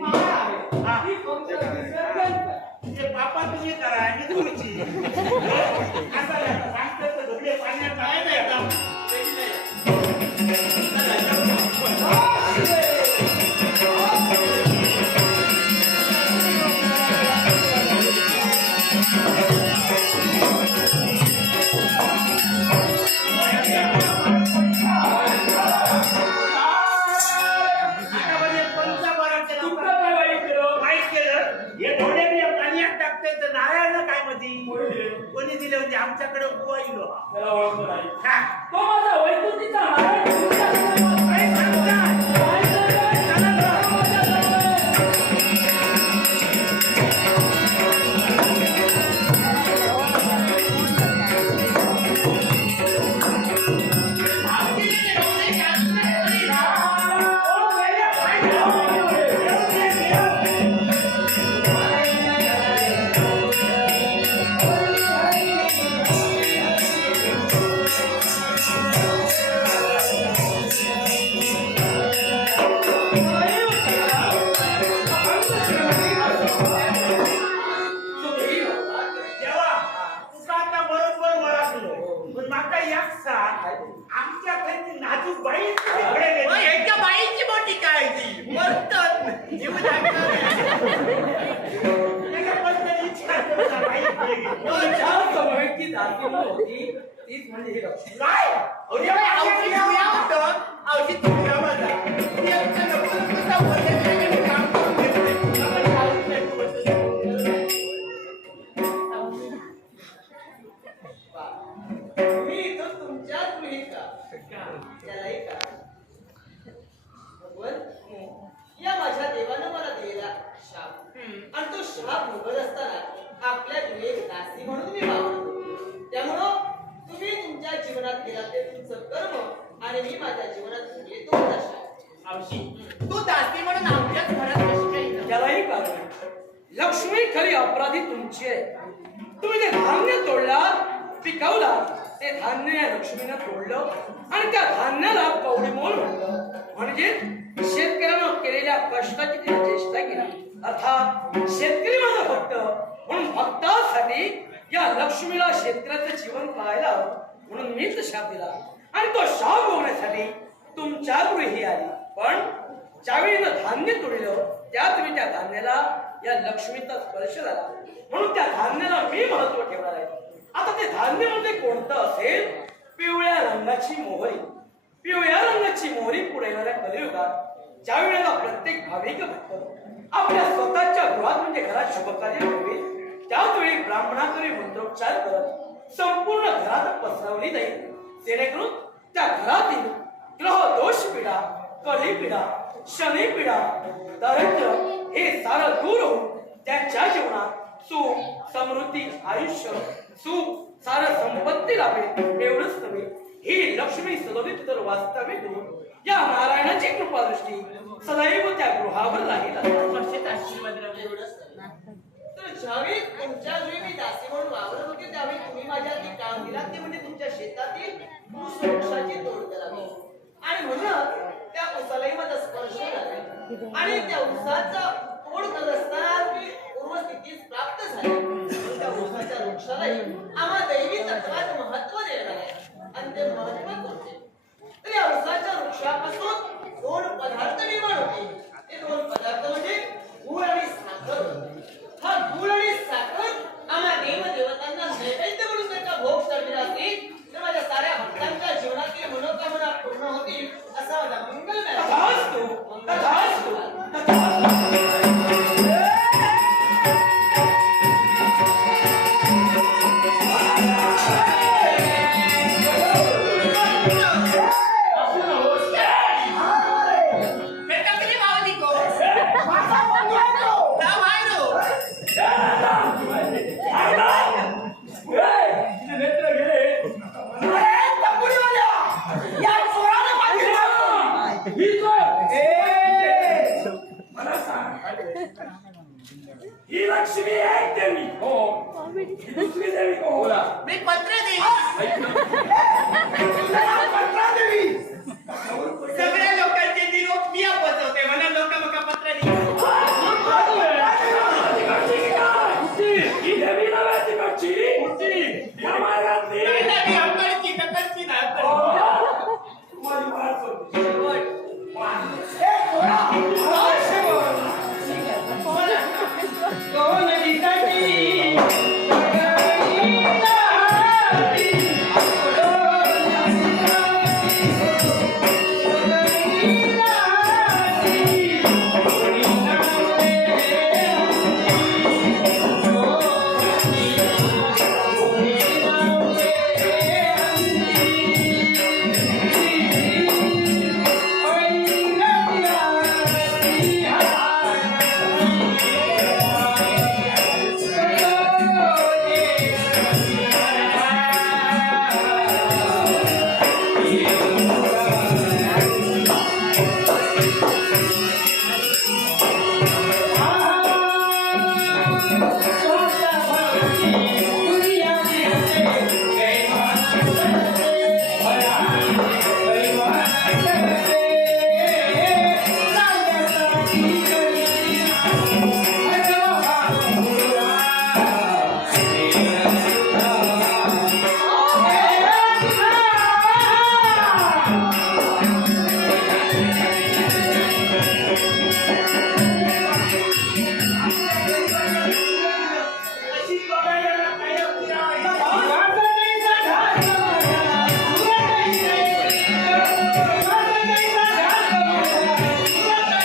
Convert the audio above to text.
माळ आहे हा. ती कोणतं विसर्जन कर. ते बापा तुम्ही करा आणि तुमची असं सांगतात तर धुळे पाण्यात काय नाही आता कोणी दिले होते आमच्याकडे बुवा इलो त्याला ओळखलं नाही हा तो माझा वैकुंठीचा नारायण काय सांगताय? तीच म्हणजे हे लक्ष्मी काय औषध मी इथं तुमच्याच गृहीत का त्यालाही का भगवन या माझ्या देवानं मला दिलेला शाप आणि तो शाप भोगत असताना आपल्या गृहीत दासी म्हणून मी वावरतो त्यामुळं तुम्ही तुमच्या जीवनात केला ते तुमचं कर्म आणि मी माझ्या जीवनात भोगले तुमचा शाप आवशी तू दासी म्हणून आमच्याच घरात कशी काही त्यालाही कारण लक्ष्मी खरी अपराधी तुमची आहे तुम्ही ते धान्य तोडला पिकवला ते धान्य या लक्ष्मीनं तोडलं आणि त्या धान्याला कवडीमोल म्हणलं म्हणजे शेतकऱ्यानं केलेल्या कष्टाची तिने चेष्टा केली अर्थात शेतकरी माझा भक्त म्हणून भक्तासाठी या लक्ष्मीला शेतकऱ्याचं जीवन कळायला म्हणून मीच शाप दिला आणि तो शाप भोगण्यासाठी तुमच्या गृही आली पण ज्यावेळी धान्य तोडलं त्याच वेळी त्या धान्याला या लक्ष्मीचा स्पर्श झाला म्हणून त्या धान्याला मी महत्व ठेवणार आहे आता ते धान्य म्हणजे कोणतं असेल पिवळ्या रंगाची मोहरी पिवळ्या रंगाची मोहरी पुढे येणाऱ्या कलियुगात ज्या वेळेला प्रत्येक भाविक भक्त आपल्या स्वतःच्या गृहात म्हणजे घरात शुभकार्य होईल त्याच वेळी ब्राह्मणाकडे मंत्रोच्चार करत संपूर्ण घरात पसरवली जाईल जेणेकरून त्या घरातील ग्रह दोष पीडा कली पीडा शनी पीडा दारिद्र्य हे सारं दूर होऊन त्यांच्या जीवनात सुख समृद्धी आयुष्य सुख सारं संपत्ती लाभेल एवढंच नव्हे ही लक्ष्मी सदोदित तर वास्तविक होऊन या नारायणाची कृपादृष्टी सदैव त्या गृहावर राहील आशीर्वाद तर ज्यावेळी तुमच्या घरी मी दासी म्हणून वावरत होते त्यावेळी तुम्ही माझ्या हाती काम दिलात ते म्हणजे तुमच्या शेतातील ऊस वृक्षाची तोड करावी आणि म्हणून त्या ऊसालाही माझा स्पर्श झाला आणि त्या ऊसाचा तोड करत असताना मी पूर्वस्थितीस प्राप्त झाले त्या ऊसाच्या वृक्षालाही आम्हा दैवी तत्वात महत्व देणार आहे आणि ते महत्व कोणते तर या ऊसाच्या वृक्षापासून दोन पदार्थ निर्माण होते ते दोन पदार्थ म्हणजे गुळ आणि साखर हा गुळ आणि साखर आम्हा देवदेवतांना नैवेद्य म्हणून त्याचा भोग चढविला असेल तर माझ्या साऱ्या भक्तांच्या जीवनातील मनोकामना पूर्ण होतील असा माझा मंगलमय ही लक्ष्मी एक देवी हो दुसरी देवी को होला मी पत्र देईन पत्रा देवी